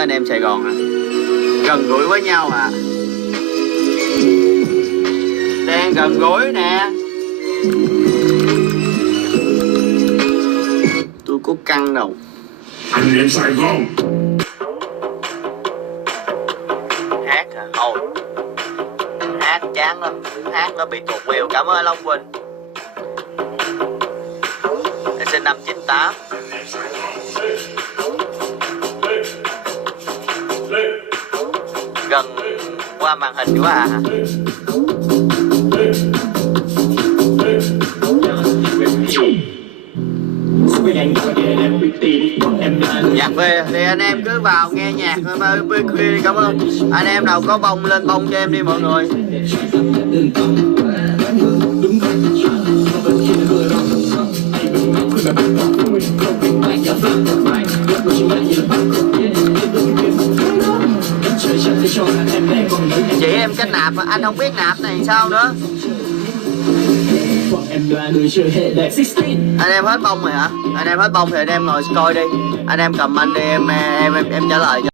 anh em Sài Gòn à. Gần gũi với nhau à. Đang gần gũi nè. Tôi có căng đâu. Anh em Sài Gòn. Hát hả? Ôi, hát chán lắm. Hát nó bị tuột queo. Cảm ơn Long Quỳnh. Em sinh năm 98. Gần qua màn hình quá à. Nhạc về thì anh em cứ vào nghe nhạc khuya đi. Cảm ơn anh em nào có bông lên bông cho em đi mọi người. Chị em cách nạp anh không biết nạp này sao nữa. Anh em hết bông rồi hả? Anh em hết bông thì anh em ngồi coi đi. Anh em cầm anh đi em trả lời cho.